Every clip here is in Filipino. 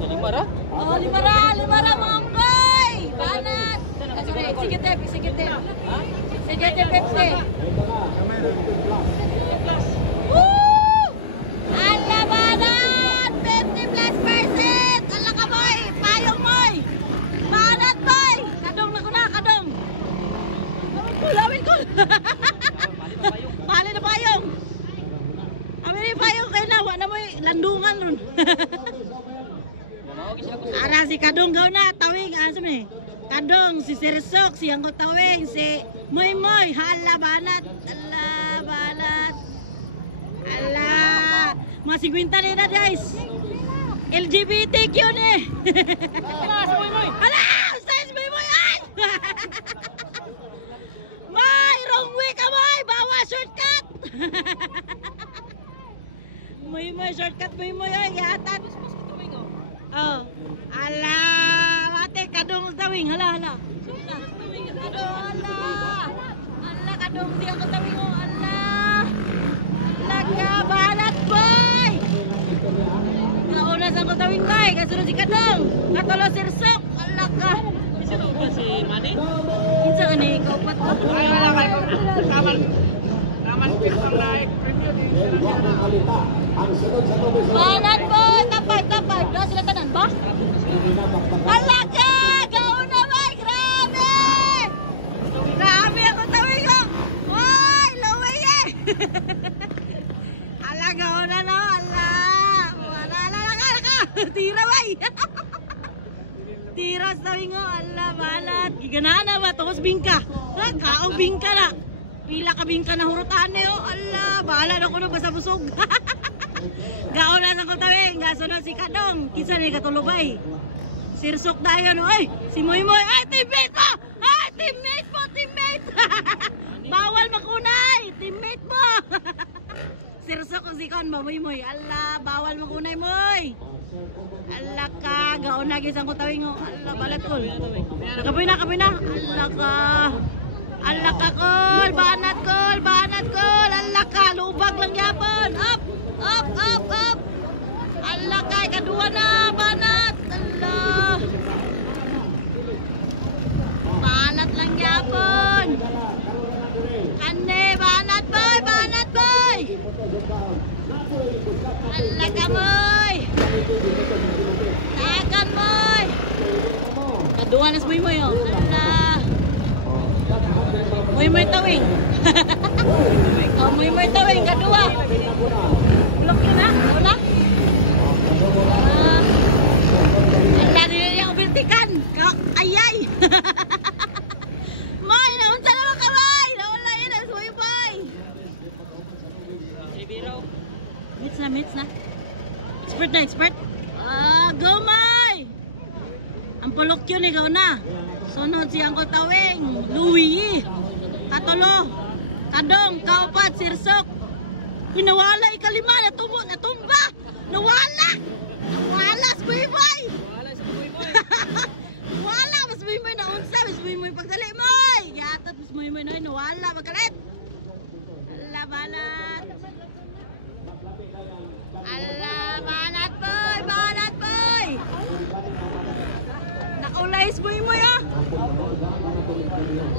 Limara? Oh, limara mga boy! Banat! Sige, Pepsi. Woo! Ala, banat! 50+%! Ala ka, boy! Payong, boy! Banat, boy! Kadong na ko na, kadong! Lawin ko! Pali na payong! Amin yung payong kayo na, wala mo landungan ron. Ara si Kadong gaw na, tawing, ano sabi Kadong, si Sirsok, si Angko Tawing, si Moy Moy, hala banat, ala, mga 50 na guys, LGBTQ ni. Hala, ustaz Moy Moy, ay! Moy, wrong way ka Moy, bawa shortcut. Moy Moy, shortcut Moy Moy, ay, yatat. Oh, ala, mate Kadong tawing, hala. Kadong, ala, Kadong di ako tawing, oh, ala, balat boy. Nauna sa ako tawing boy, kasunod si Kadong, katolo Sirsok, ala ka. Sino ba si Manny? Insa ka ni, ikaw pat mo. Ay, wala kayo. Naman piksang naik. Balat boy, tapay. Doon sila tanan ba? Alaga! Gawin na ba? Grabe! Grabe ako tawin ko! Uy! Laway eh! Alaga ko na no! Ala! Alaka! Tira ba? Tira sa tawin ko! Ala! Balat! Giganaan na ba? Tukos bingka! Kaong bingka na! Pila ka bingka na hurutan eh! Ala! Balat ako na basta busog! Gaon na sa kutawing, gasunod si Kadong, kinsa ni katulubay. Sirsok dayon, oy, si Moy Moy, ay teammate mo! Ay teammate! Bawal makunay, teammate mo! Sirsok kung si Kon ba, Moy Moy, ala, bawal makunay Moy. Ala ka, gaon na gisang kutawing, ala, balat kol. Kapoy na, ala ka kol, banat kol, ala ka, lubag lang yapon, up! Allah kay kadua na banat. Allah. Banat lang yapon. Ane banat boy. Allah ka moy. Tagan moy. Kadua na Moy Moy oh. Allah. Moy Moy tawing. Moy Moy tawing kadua. Blok na. Wala. Ang dali yung bintikan. Ayay. Moy, naunsa naman ka, Moy. Nawala yun ang suway-bay. Meets na. Expert. Go, Moy. Ang pulok yun, ikaw na. Sunod si Angko Tawing. Louie. Katolo. Kadong, kaupat, Sirsok. Nawala ikalima, natumba. Nawala mas Moy Moy. Wala mas Moy Moy na unsa, mas Moy Moy pagdali Moy. Yatat mas Moy Moy na nawala pagkalit. Ala balat. Ala balat boy. Nakaulay mas Moy Moy ah.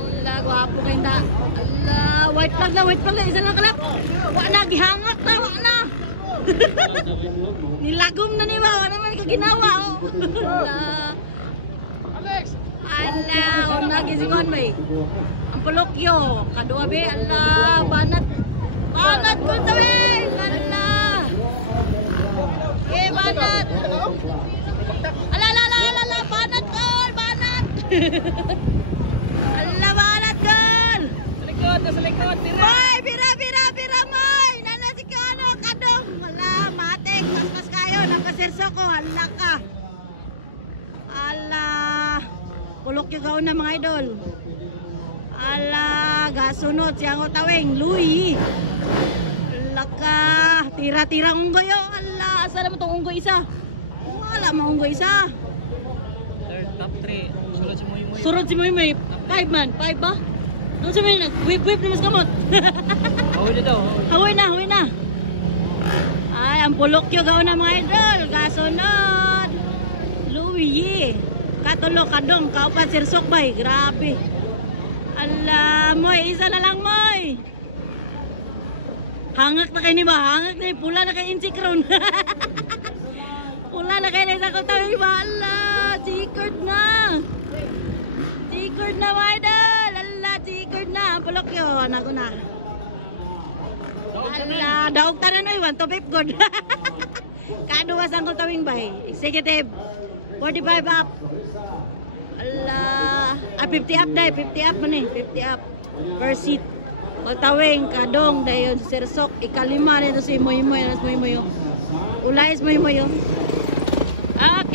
Ala gwapo kay nda. Ala white flag na isa lang kalap. Wa na gihangat na, wa na. Nilagom na ni Wow, ano man kaginawa oh. Alex! Ala, unagi si Conway. Ang pulokyo, kadua be, ala, banat ko tawin, ala. Banat. Ala, banat. Ala, banat girl. Sa likod, tira. Boy, bira, Moy. Nana si Kadong. Wala, matik. Mas kayo, napasirso ko. Hala ka. Ala. Pulok yung gaon na mga idol. Ala, gasunod si Angko Tawing. Louie. Hala ka. Tira-tira unggoy. Ala, asa naman itong unggoy isa? Wala mga unggoy isa. Third, top 3. Surod si Moy Moy. 5 man. 5 ba? Ano sabi na? Whip na mas kamot. Hawi na. Ay, ang pulok yung gaon na mga idol. Gasunod. piye. Katulo, kadong, kaupat, sirsok bay. Grabe. Ala, moy, isa na lang, moy. Hangak na kayo ni ba? Hangak na, pula na kayo insikron. Pula na kayo na isang kutawing ba? Ala, chikord na. Chikord na, my idol. Ala, chikord na. Pulok yun, ako na. Ala, daog tanan na iwan, to pip good. Kaduwas ang kutawing bay. Executive. 45 up. Ala, 50 up day, 50 up man eh, 50 up per seat. Kutawing, kadong, dayon, sirsok, ikalima nito si Moy Moy, Ulayas Moy Moy. Okay.